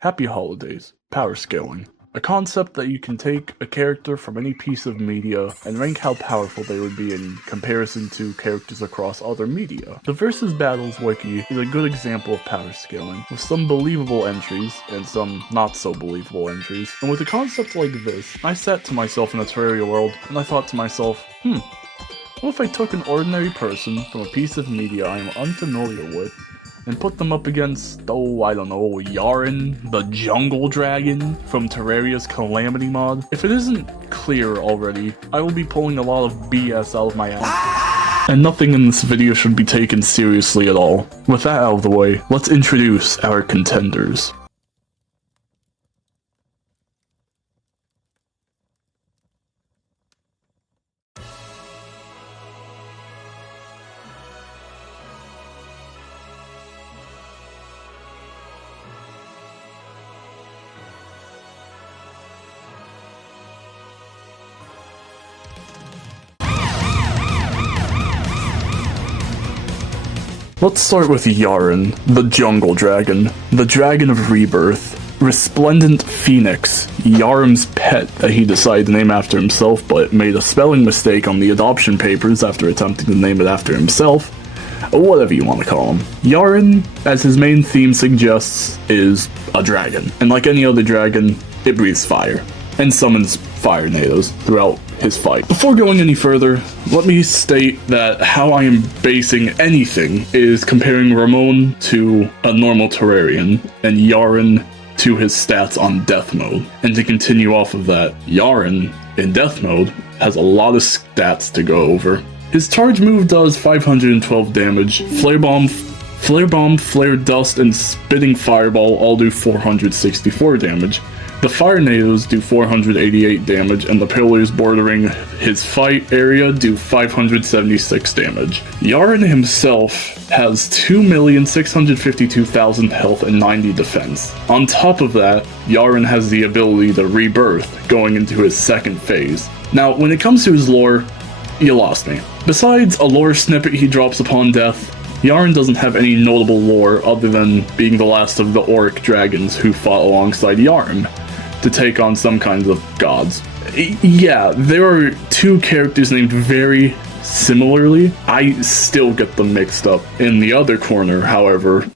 Happy holidays. Power scaling. A concept that you can take a character from any piece of media and rank how powerful they would be in comparison to characters across other media. The Versus Battles wiki is a good example of power scaling, with some believable entries and some not so believable entries. And with a concept like this, I sat to myself in a Terraria world and I thought to myself, what if I took an ordinary person from a piece of media I am unfamiliar with and put them up against, I don't know, Yaren, the jungle dragon from Terraria's Calamity mod? If it isn't clear already, I will be pulling a lot of BS out of my ass. And nothing in this video should be taken seriously at all. With that out of the way, let's introduce our contenders. Let's start with Yaren, the jungle dragon, the dragon of rebirth, resplendent phoenix, Yaren's pet that he decided to name after himself but made a spelling mistake on the adoption papers after attempting to name it after himself, whatever you want to call him. Yaren, as his main theme suggests, is a dragon, and like any other dragon, it breathes fire, and summons fire nados throughout his fight. Before going any further, let me state that how I am basing anything is comparing Ramon to a normal Terrarian, and Yaren to his stats on death mode. And to continue off of that, Yaren, in death mode, has a lot of stats to go over. His charge move does 512 damage, Flare Bomb, Flare Dust, and Spitting Fireball all do 464 damage. The Fire Nados do 488 damage, and the pillars bordering his fight area do 576 damage. Yaren himself has 2,652,000 health and 90 defense. On top of that, Yaren has the ability to rebirth, going into his second phase. Now, when it comes to his lore, you lost me. Besides a lore snippet he drops upon death, Yaren doesn't have any notable lore other than being the last of the Auric dragons who fought alongside Yaren to take on some kinds of gods. Yeah, there are two characters named very similarly. I still get them mixed up. In the other corner, however,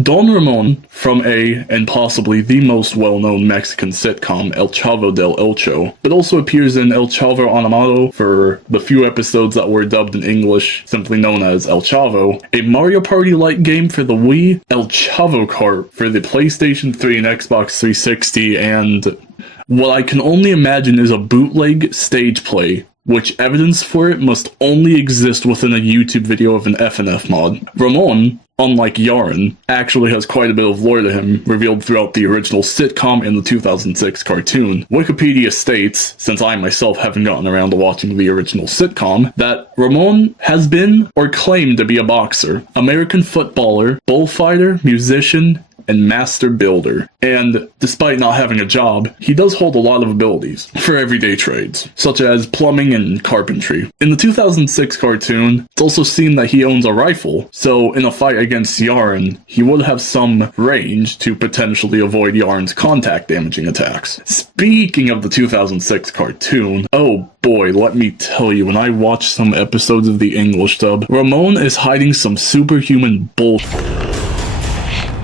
Don Ramon from and possibly the most well-known Mexican sitcom El Chavo del Ocho, but also appears in El Chavo Animado for the few episodes that were dubbed in English, simply known as El Chavo, a Mario Party-like game for the Wii, El Chavo Kart for the PlayStation 3 and Xbox 360, and what I can only imagine is a bootleg stage play, which evidence for it must only exist within a YouTube video of an FNF mod. Ramon, unlike Yaren, actually has quite a bit of lore to him, revealed throughout the original sitcom and the 2006 cartoon. Wikipedia states, since I myself haven't gotten around to watching the original sitcom, that Ramon has been, or claimed to be, a boxer, American footballer, bullfighter, musician, and master builder. And despite not having a job, he does hold a lot of abilities for everyday trades, such as plumbing and carpentry. In the 2006 cartoon, it's also seen that he owns a rifle, so in a fight against Yaren, he would have some range to potentially avoid Yaren's contact damaging attacks. Speaking of the 2006 cartoon, oh boy, let me tell you, when I watched some episodes of the English dub, Ramon is hiding some superhuman bullshit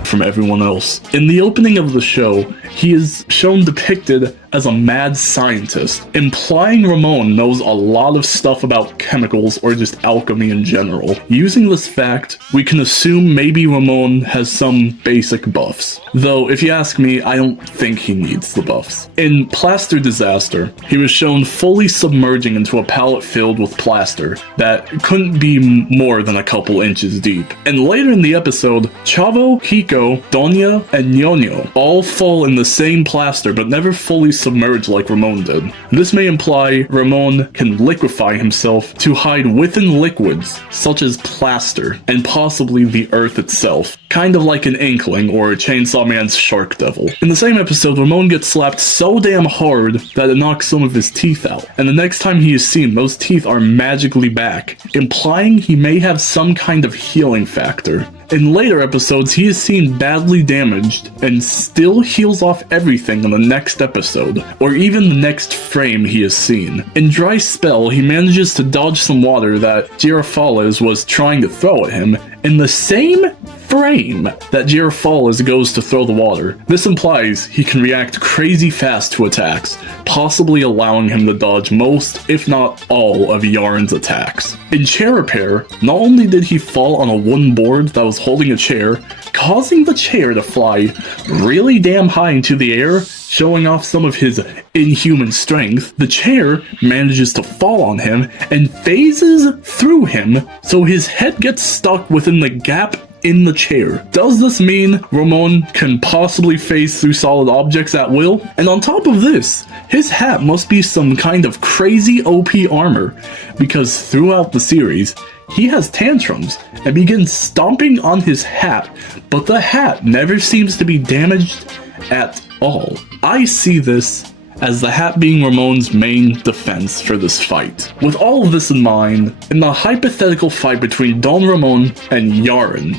from everyone else. In the opening of the show, he is shown depicted as a mad scientist, implying Ramon knows a lot of stuff about chemicals or just alchemy in general. Using this fact, we can assume maybe Ramon has some basic buffs. Though, if you ask me, I don't think he needs the buffs. In Plaster Disaster, he was shown fully submerging into a pallet filled with plaster that couldn't be more than a couple inches deep. And later in the episode, Chavo, Hiko, Doña, and Ñoño all fall in the same plaster but never fully submerge like Ramon did. This may imply Ramon can liquefy himself to hide within liquids, such as plaster, and possibly the earth itself, kind of like an Inkling or Chainsaw Man's Shark Devil. In the same episode, Ramon gets slapped so damn hard that it knocks some of his teeth out, and the next time he is seen, those teeth are magically back, implying he may have some kind of healing factor. In later episodes, he is seen badly damaged and still heals off everything in the next episode, or even the next frame he is seen. In Dry Spell, he manages to dodge some water that Girafales was trying to throw at him in the same frame that Girafales goes to throw the water. This implies he can react crazy fast to attacks, possibly allowing him to dodge most, if not all, of Yarn's attacks. In Chair Repair, not only did he fall on a wooden board that was holding a chair, causing the chair to fly really damn high into the air, showing off some of his inhuman strength, the chair manages to fall on him and phases through him, so his head gets stuck within the gap in the chair. Does this mean Ramon can possibly phase through solid objects at will? And on top of this, his hat must be some kind of crazy OP armor, because throughout the series, he has tantrums and begins stomping on his hat, but the hat never seems to be damaged at all. I see this as the hat being Ramon's main defense for this fight. With all of this in mind, in the hypothetical fight between Don Ramon and Yarn,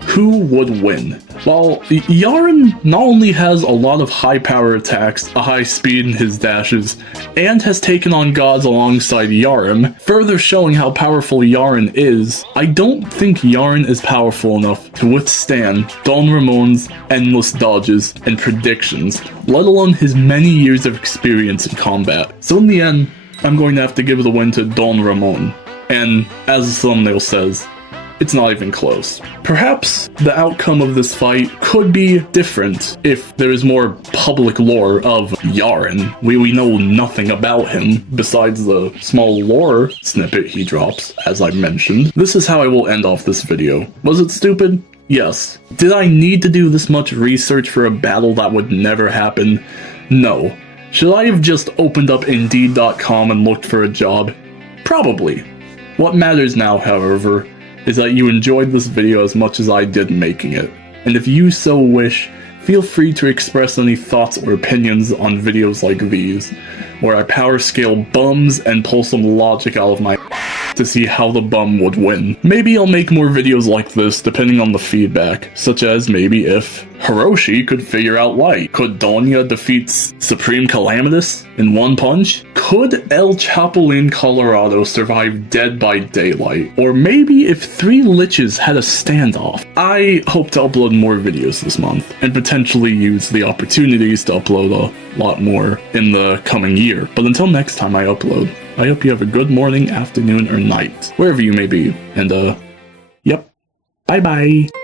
who would win? Well, Yarn not only has a lot of high power attacks, a high speed in his dashes, and has taken on gods alongside Yarn, further showing how powerful Yarn is, I don't think Yarn is powerful enough to withstand Don Ramon's endless dodges and predictions, let alone his many years of experience in combat. So in the end, I'm going to have to give the win to Don Ramon, and as the thumbnail says, it's not even close. Perhaps the outcome of this fight could be different if there is more public lore of Yarn. We know nothing about him besides the small lore snippet he drops, as I mentioned. This is how I will end off this video. Was it stupid? Yes. Did I need to do this much research for a battle that would never happen? No. Should I have just opened up Indeed.com and looked for a job? Probably. What matters now, however, is that you enjoyed this video as much as I did making it. And if you so wish, feel free to express any thoughts or opinions on videos like these, where I power scale bums and pull some logic out of my to see how the bum would win. Maybe I'll make more videos like this depending on the feedback, such as maybe if Hiroshi could figure out light. Could Donya defeat Supreme Calamitous in one punch? Could El Chapulín Colorado survive Dead by Daylight? Or maybe if 3 liches had a standoff? I hope to upload more videos this month, and potentially use the opportunities to upload a lot more in the coming year. But until next time I upload, I hope you have a good morning, afternoon, or night, wherever you may be. And, yep. Bye-bye.